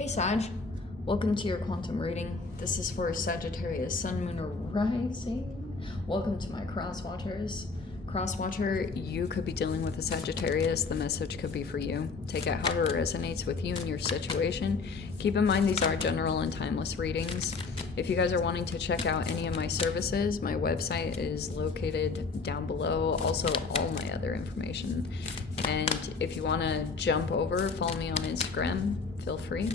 Hey Sag, welcome to your quantum reading. This is for Sagittarius, Sun, Moon, or Rising. Welcome to my Crosswatchers. Crosswatcher, you could be dealing with a Sagittarius. The message could be for you. Take it however it resonates with you and your situation. Keep in mind these are general and timeless readings. If you guys are wanting to check out any of my services, my website is located down below. Also, all my other information. And if you want to jump over, follow me on Instagram. Feel free.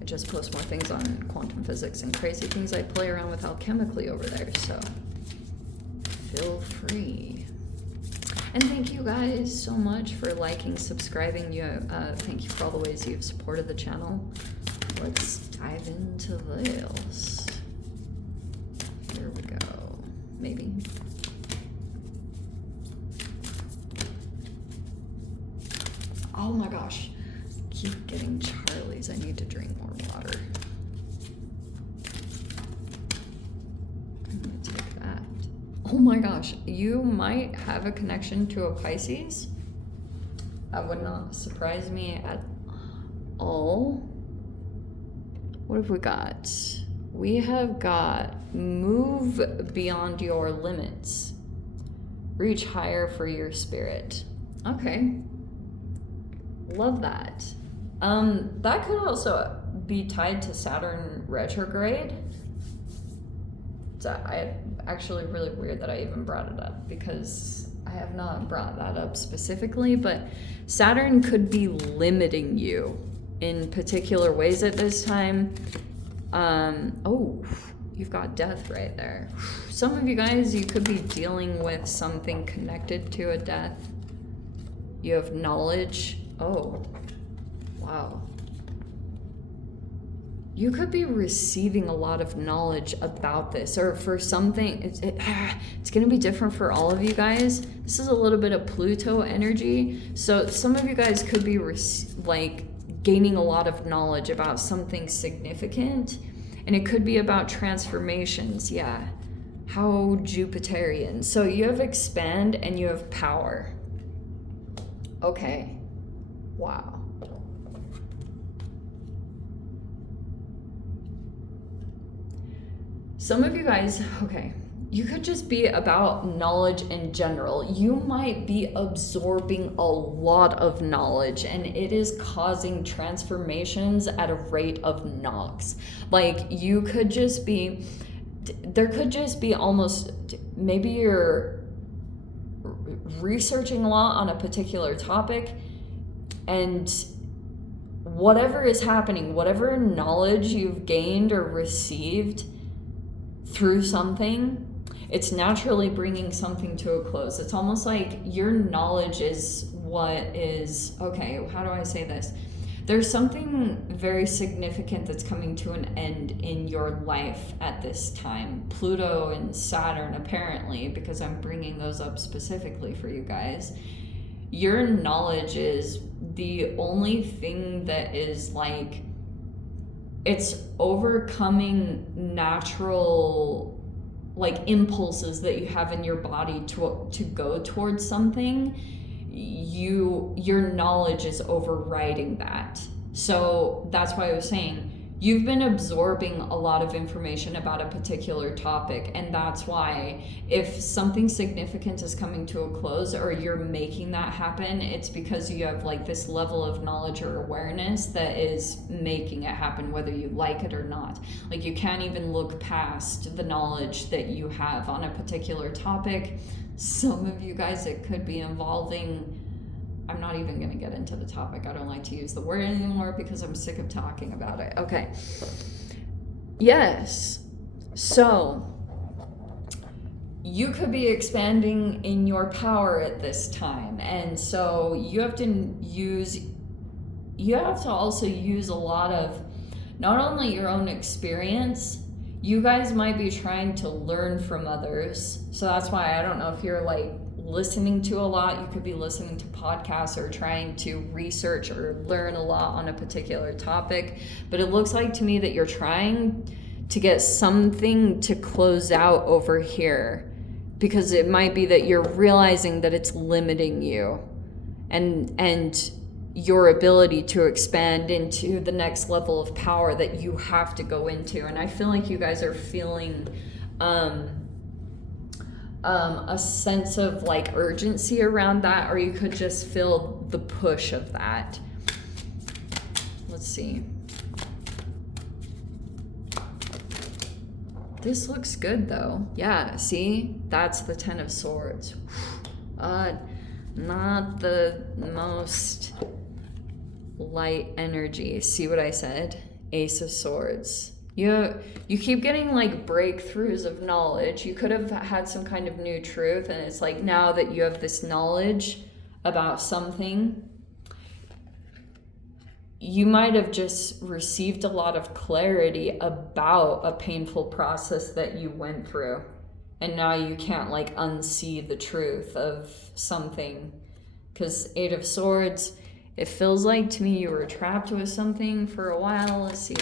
I just post more things on quantum physics and crazy things I play around with alchemically over there, so feel free. And thank you guys so much for liking, subscribing. Thank you for all the ways you've supported the channel. Let's dive into this. Here we go. Maybe. Oh my gosh. Keep getting Charlies. I need to drink more water. I'm gonna take that. Oh my gosh, you might have a connection to a Pisces. That would not surprise me at all. What have we got? We have got move beyond your limits. Reach higher for your spirit. Okay. Love that. That could also be tied to Saturn retrograde. I actually really weird that I even brought it up because I have not brought that up specifically, but Saturn could be limiting you in particular ways at this time. Oh, you've got death right there. Some of you guys, you could be dealing with something connected to a death. You have knowledge. Oh, wow. You could be receiving a lot of knowledge about this, or for something, it's going to be different for all of you guys. This is a little bit of Pluto energy. So some of you guys could be gaining a lot of knowledge about something significant, and it could be about transformations. Yeah. How Jupiterian. So you have expand and you have power. Okay. Wow. Some of you guys, okay, you could just be about knowledge in general. You might be absorbing a lot of knowledge and it is causing transformations at a rate of knots. Like you could just be, there could just be almost, maybe you're researching a lot on a particular topic, and whatever is happening, whatever knowledge you've gained or received through something, it's naturally bringing something to a close. It's almost like your knowledge is what is, okay, how do I say this? There's something very significant that's coming to an end in your life at this time. Pluto and Saturn, apparently, because I'm bringing those up specifically for you guys. Your knowledge is the only thing that is like, it's overcoming natural impulses that you have in your body to go towards something. Your knowledge is overriding that. So that's why I was saying you've been absorbing a lot of information about a particular topic, and that's why if something significant is coming to a close or you're making that happen, it's because you have this level of knowledge or awareness that is making it happen, whether you like it or not. You can't even look past the knowledge that you have on a particular topic. Some of you guys, it could be involving, I'm not even going to get into the topic. I don't like to use the word anymore because I'm sick of talking about it. Okay. Yes. So you could be expanding in your power at this time. And so you have to also use a lot of not only your own experience, you guys might be trying to learn from others. So that's why I don't know if you're listening to a lot. You could be listening to podcasts or trying to research or learn a lot on a particular topic. But it looks like to me that you're trying to get something to close out over here, because it might be that you're realizing that it's limiting you. And your ability to expand into the next level of power that you have to go into. And I feel like you guys are feeling a sense of like urgency around that, or you could just feel the push of that. Let's see. This looks good though. Yeah, see? That's the Ten of Swords. Not the most light energy. See what I said? Ace of Swords. You keep getting like breakthroughs of knowledge. You could have had some kind of new truth, and it's like now that you have this knowledge about something, you might have just received a lot of clarity about a painful process that you went through. And now you can't like unsee the truth of something. Because Eight of Swords, it feels like to me you were trapped with something for a while. Let's see,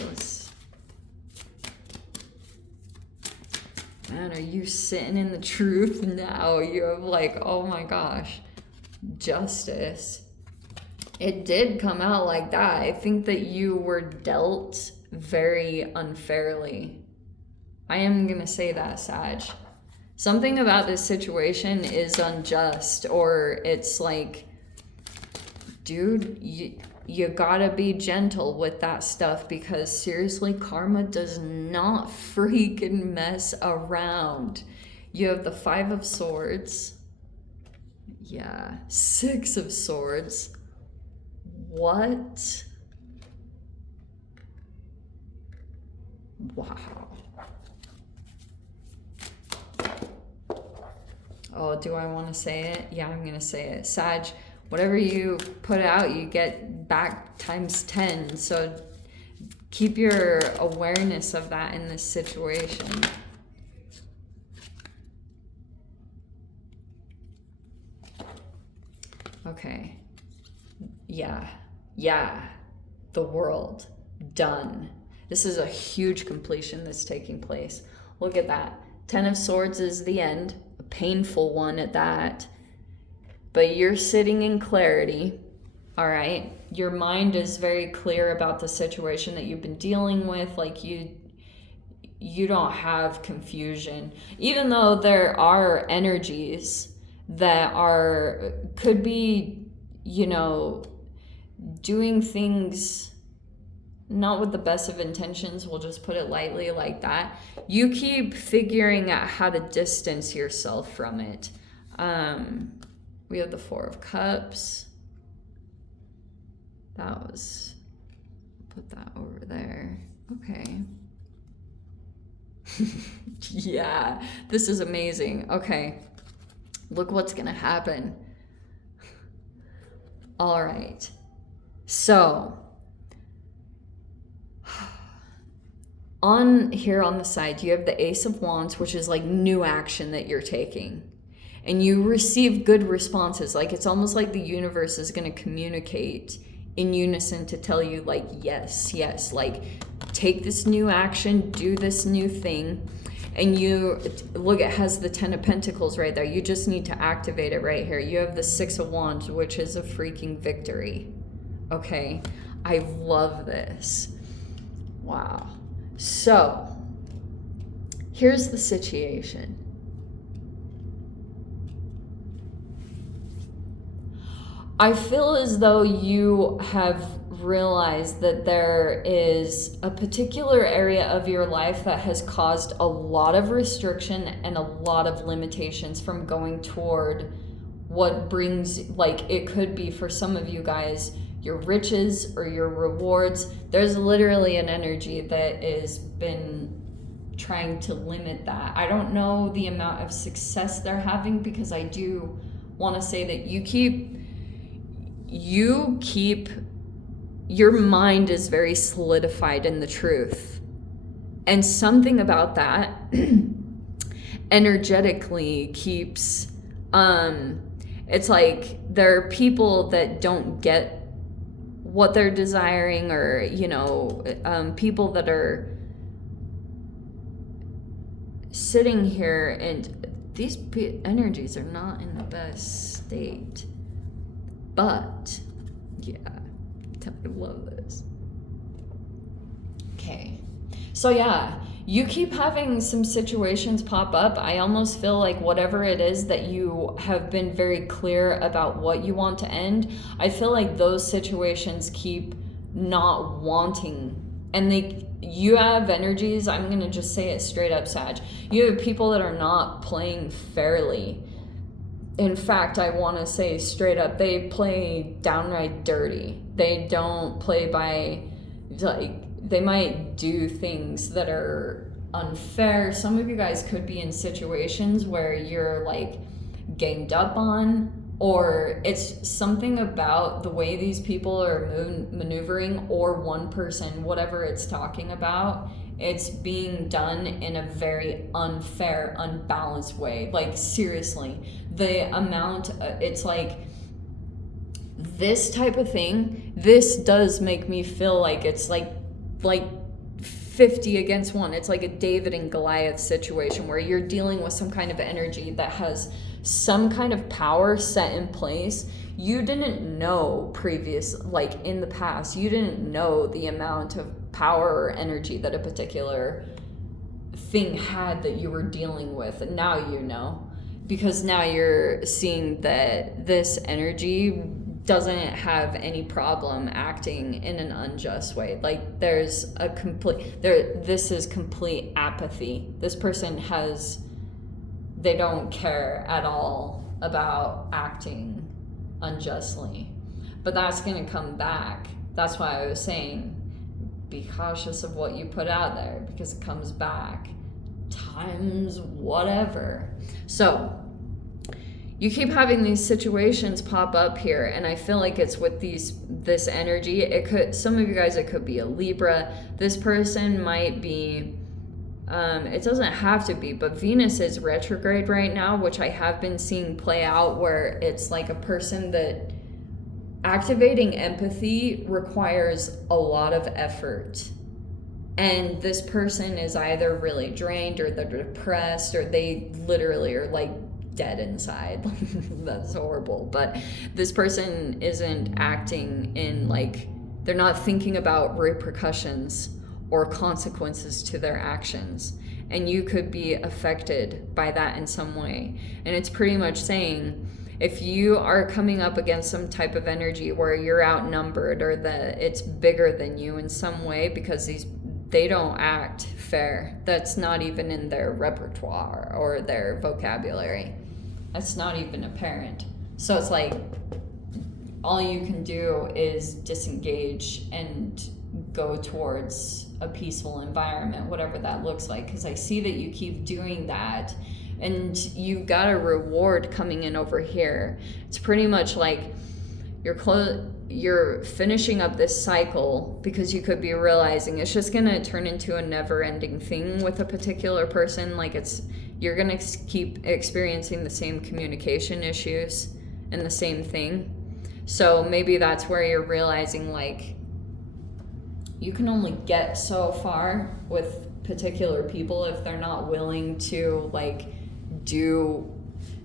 man, are you sitting in the truth now? You have like, oh my gosh, justice. It did come out like that. I think that you were dealt very unfairly. I am gonna say that, Sag. Something about this situation is unjust, or it's like, dude, you gotta be gentle with that stuff, because seriously, karma does not freaking mess around. You have the Five of Swords. Yeah, Six of Swords. What? Wow. Oh, do I want to say it? Yeah, I'm going to say it. Sag, whatever you put out, you get back times 10. So keep your awareness of that in this situation. Okay. Yeah. The world. Done. This is a huge completion that's taking place. Look at that. Ten of Swords is the end. A painful one at that. But you're sitting in clarity. All right. Your mind is very clear about the situation that you've been dealing with. Like you don't have confusion. Even though there are energies that could be, doing things not with the best of intentions, we'll just put it lightly like that. You keep figuring out how to distance yourself from it. We have the Four of Cups. Put that over there. Okay. Yeah, this is amazing. Okay, look what's gonna happen. All right, so on the side, you have the Ace of Wands, which is like new action that you're taking. And you receive good responses. Like it's almost like the universe is going to communicate in unison to tell you like, yes, like take this new action, do this new thing. And you look, it has the Ten of Pentacles right there. You just need to activate it right here. You have the Six of Wands, which is a freaking victory. Okay, I love this. Wow. So here's the situation. I feel as though you have realized that there is a particular area of your life that has caused a lot of restriction and a lot of limitations from going toward what brings, like it could be for some of you guys, your riches or your rewards. There's literally an energy that has been trying to limit that. I don't know the amount of success they're having, because I do want to say that you keep your mind is very solidified in the truth, and something about that energetically keeps it's like there are people that don't get what they're desiring, or people that are sitting here, and these energies are not in the best state. But yeah, I love this. Okay. So yeah, you keep having some situations pop up. I almost feel like whatever it is that you have been very clear about what you want to end, I feel like those situations keep not wanting. And you have energies, I'm going to just say it straight up, Sag. You have people that are not playing fairly. In fact, I want to say straight up, they play downright dirty. They don't play by, like, they might do things that are unfair. Some of you guys could be in situations where you're like ganged up on, or it's something about the way these people are maneuvering, or one person, whatever it's talking about, it's being done in a very unfair, unbalanced way. Like, seriously, the amount, it's like, this type of thing, this does make me feel like it's like 50 against 1. It's like a David and Goliath situation where you're dealing with some kind of energy that has some kind of power set in place. You didn't know like in the past, you didn't know the amount of power or energy that a particular thing had that you were dealing with. And now you know, because now you're seeing that this energy doesn't have any problem acting in an unjust way. Like, there's a this is complete apathy. This person they don't care at all about acting unjustly. But that's going to come back. That's why I was saying, be cautious of what you put out there, because it comes back times whatever. So you keep having these situations pop up here, and I feel like it's with this energy. It could, some of you guys, it could be a Libra. This person might be, it doesn't have to be, but Venus is retrograde right now, which I have been seeing play out, where it's like a person that activating empathy requires a lot of effort. And this person is either really drained, or they're depressed, or they literally are like dead inside. That's horrible. But this person isn't acting in, like, they're not thinking about repercussions or consequences to their actions. And you could be affected by that in some way. And it's pretty much saying, if you are coming up against some type of energy where you're outnumbered, or that it's bigger than you in some way, because they don't act fair. That's not even in their repertoire or their vocabulary. That's not even apparent. So it's like, all you can do is disengage and go towards a peaceful environment, whatever that looks like. Because I see that you keep doing that, and you've got a reward coming in over here. It's pretty much like you're finishing up this cycle, because you could be realizing it's just going to turn into a never-ending thing with a particular person. Like, you're going to keep experiencing the same communication issues and the same thing. So maybe that's where you're realizing, like, you can only get so far with particular people if they're not willing to, like,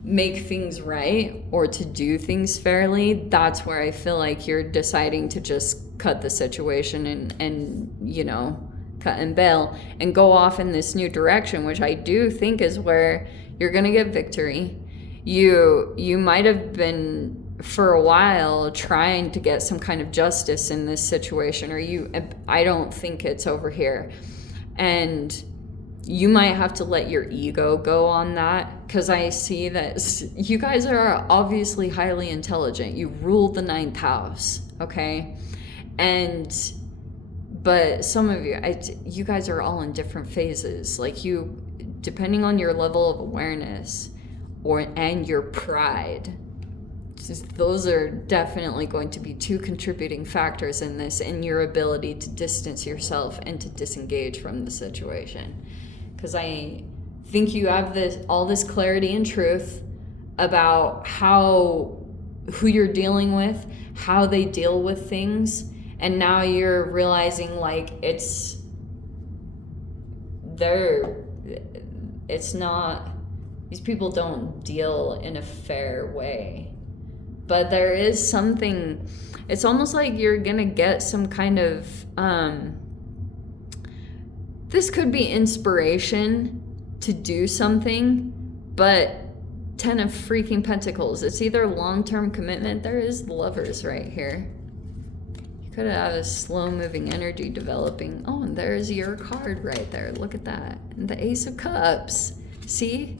make things right, or to do things fairly. That's where I feel like you're deciding to just cut the situation and you know, cut and bail and go off in this new direction, which I do think is where you're gonna get victory. You might have been for a while trying to get some kind of justice in this situation, or I don't think it's over here, and you might have to let your ego go on that, because I see that you guys are obviously highly intelligent. You rule the 9th house, okay? But some of you guys are all in different phases. Like, depending on your level of awareness and your pride, those are definitely going to be 2 contributing factors in this, and your ability to distance yourself and to disengage from the situation. Because I think you have all this clarity and truth about who you're dealing with, how they deal with things, and now you're realizing, like, it's not, these people don't deal in a fair way. but there is something, it's almost like you're gonna get some kind of, this could be inspiration to do something, but 10 of freaking Pentacles. It's either long-term commitment. There is Lovers right here. You could have a slow-moving energy developing. Oh, and there's your card right there. Look at that. And the Ace of Cups. See?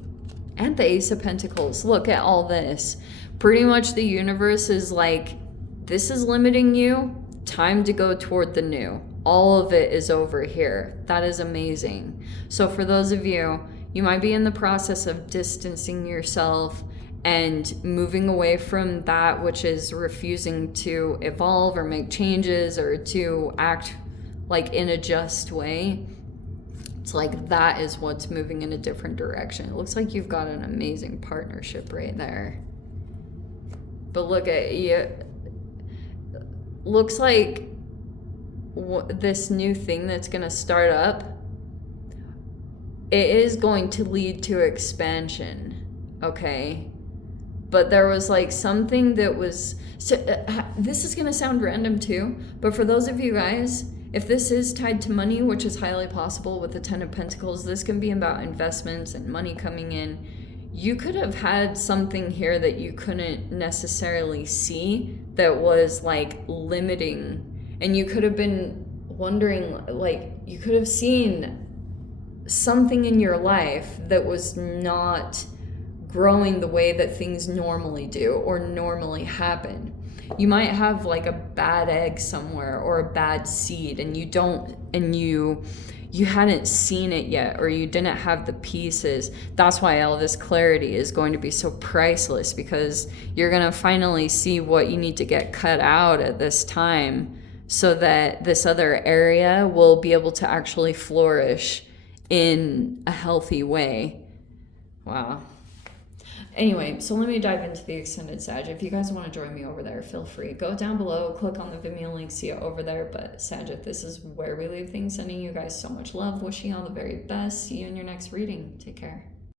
And the Ace of Pentacles. Look at all this. Pretty much the universe is like, this is limiting you. Time to go toward the new. All of it is over here. That is amazing. So for those of you, you might be in the process of distancing yourself and moving away from that which is refusing to evolve or make changes or to act like in a just way. It's like that is what's moving in a different direction. It looks like you've got an amazing partnership right there. But look at you. Looks like this new thing that's going to start up, it is going to lead to expansion, okay? But there was like something that was, so, this is going to sound random too, but for those of you guys, if this is tied to money, which is highly possible with the 10 of Pentacles, this can be about investments and money coming in. You could have had something here that you couldn't necessarily see that was like limiting. And you could have been wondering, like, you could have seen something in your life that was not growing the way that things normally do or normally happen. You might have like a bad egg somewhere or a bad seed, and you hadn't seen it yet, or you didn't have the pieces. That's why all this clarity is going to be so priceless, because you're going to finally see what you need to get cut out at this time, so that this other area will be able to actually flourish in a healthy way. Wow. Anyway, so let me dive into the extended Sag. If you guys want to join me over there, feel free. Go down below, click on the Vimeo link, see it over there. But Sag, this is where we leave things. Sending you guys so much love. Wishing you all the very best. See you in your next reading. Take care.